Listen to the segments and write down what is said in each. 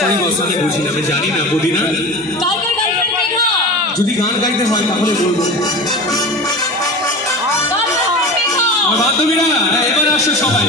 Sorry boss আমি বুঝি না, আমি জানি না বুঝি না। যদি গান গাইতে হয় তাহলে বলবো। বান্ধবীরা এবার আসো সবাই।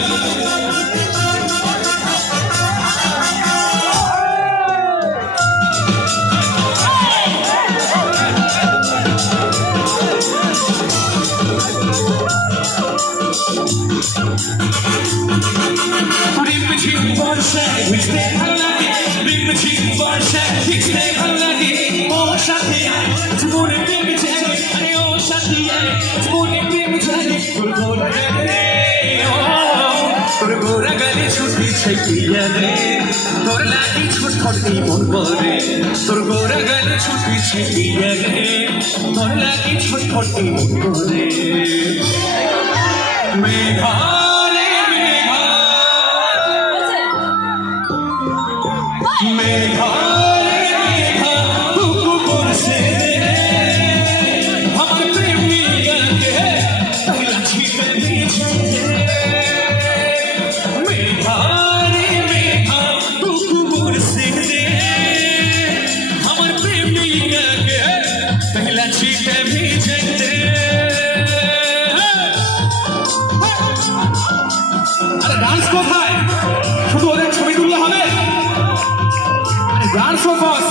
তোর লাগি ছটফটি মন করে, তোর গোরা গালে ছুটি ছিটিয়ে রে, তোর লাগি ছটফটি মন করে। মেঘা রে মেঘা, মেঘা রে মেঘা, টুকু করছে রে আমার প্রেমিকাকে, তাই লাঠিতে দিয়েছে মেঘা। ডান্স কোথায়? শুধু ওদের ছবি তুললে হবে? Dance focus.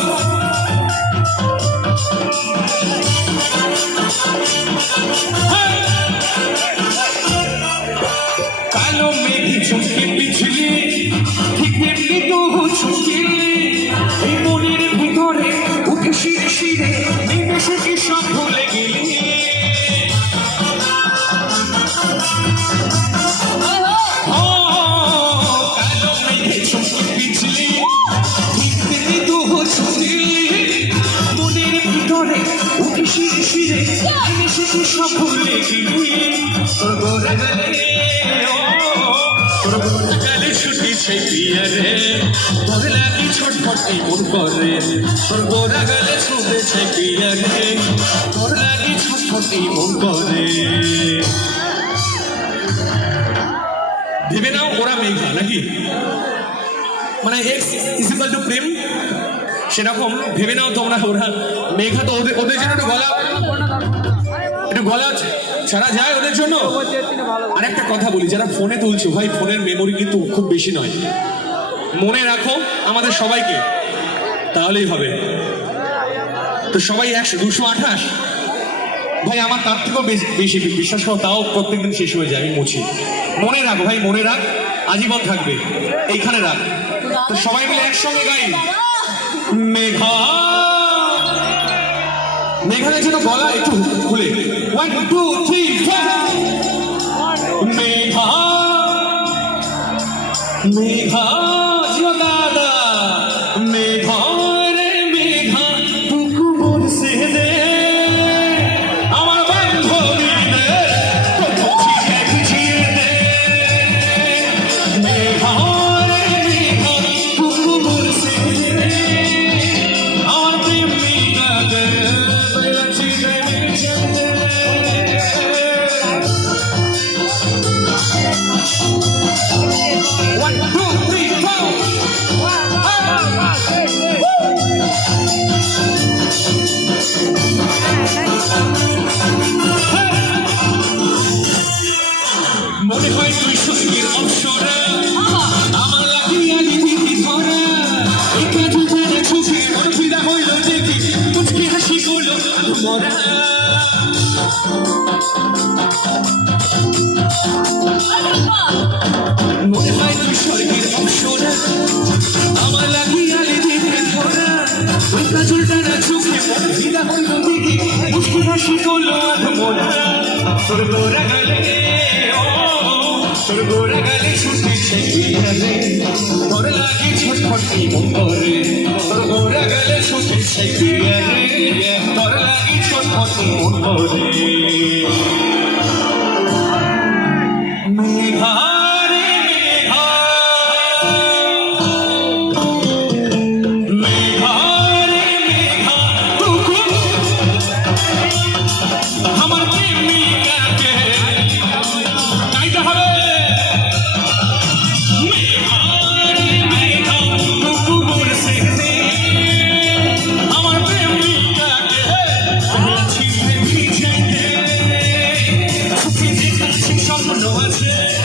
কালো মেঘে চমকে বিজলি, ঠিক তেমনি তো ছুটলি এই মনের ভিতরে উঠে শিরে শিরে, নিমেষে কি সব ভুলে গেলি। সব ভুলে গেলি তোর গোরা গালে, তোর গোরা গালে ছুটিছে পিয়া রে, তোর লাগি ছটফটি মন করে, তোর গোরা গালে ছুটেছে পিয়া রে, তোর লাগি ছটফটি মন করে। ভেবে নাও ওরা মেঘা নাকি, মানে এক্স ইজ ইকুয়াল টু প্রেম, সেরকম ভেবে নাও তোমরা ওরা মেঘা। তো ওদের জন্য একটু গলা ছাড়া যায় ওদের জন্য। আরেকটা কথা বলি, যারা ফোনে তুলছো ভাই, ফোনের মেমোরি কিন্তু খুব বেশি নয়, মনে রাখো আমাদের সবাইকে, তাহলেই হবে। তো সবাই 228 ভাই, আমার তার থেকেও বেশি বিশ্বাস করো, তাও প্রত্যেকদিন শেষ হয়ে যায়, আমি মুছি। মনে রাখ ভাই, মনে রাখ, আজীবন থাকবে, এইখানে রাখ। তো সবাই মিলে একসঙ্গে গাই মেঘা। মেঘানের জন্য গলা একটু খুলে 1 2 3 4 মেঘা মেঘা জিও দাদা, মেঘা রে মেঘা টুকু বলছে দে আমার বান্ধবী রে, কত চিঠি বুঝিয়ে দে। মেঘা রে মেঘা টুকু বলছে দে আমার প্রেমিকাকে, মনে হয় তুই স্বর্গের অপসরা, আমার লাগিয়া দিদি ধরা, এই কাজু জানে চোখে মন ফিদা হইল দেখি, মুচকি হাসি করলো মরা। মনে হয় তুই স্বর্গের অপসরা, আমার লাগিয়া দিদি ধরা, ওই কাজুর টানা চোখে মন ফিদা হইল দেখি, মুচকি হাসি করলো মরা। তোর গোরা গালে, তোর গোরা গালে ছুটিছে পিয়া রে, তোর লাগি ছটফটি মন করে, তোর গোরা গালে ছুটিছে পিয়া রে, তোর লাগি ছটফটি মন করে। মেঘা রে মেঘা, মেঘা রে মেঘা টুকু আমার প্রেমিকাকে, গাইতে হবে। মেঘা রে মেঘা টুকু বলছে স্বপ্ন আছে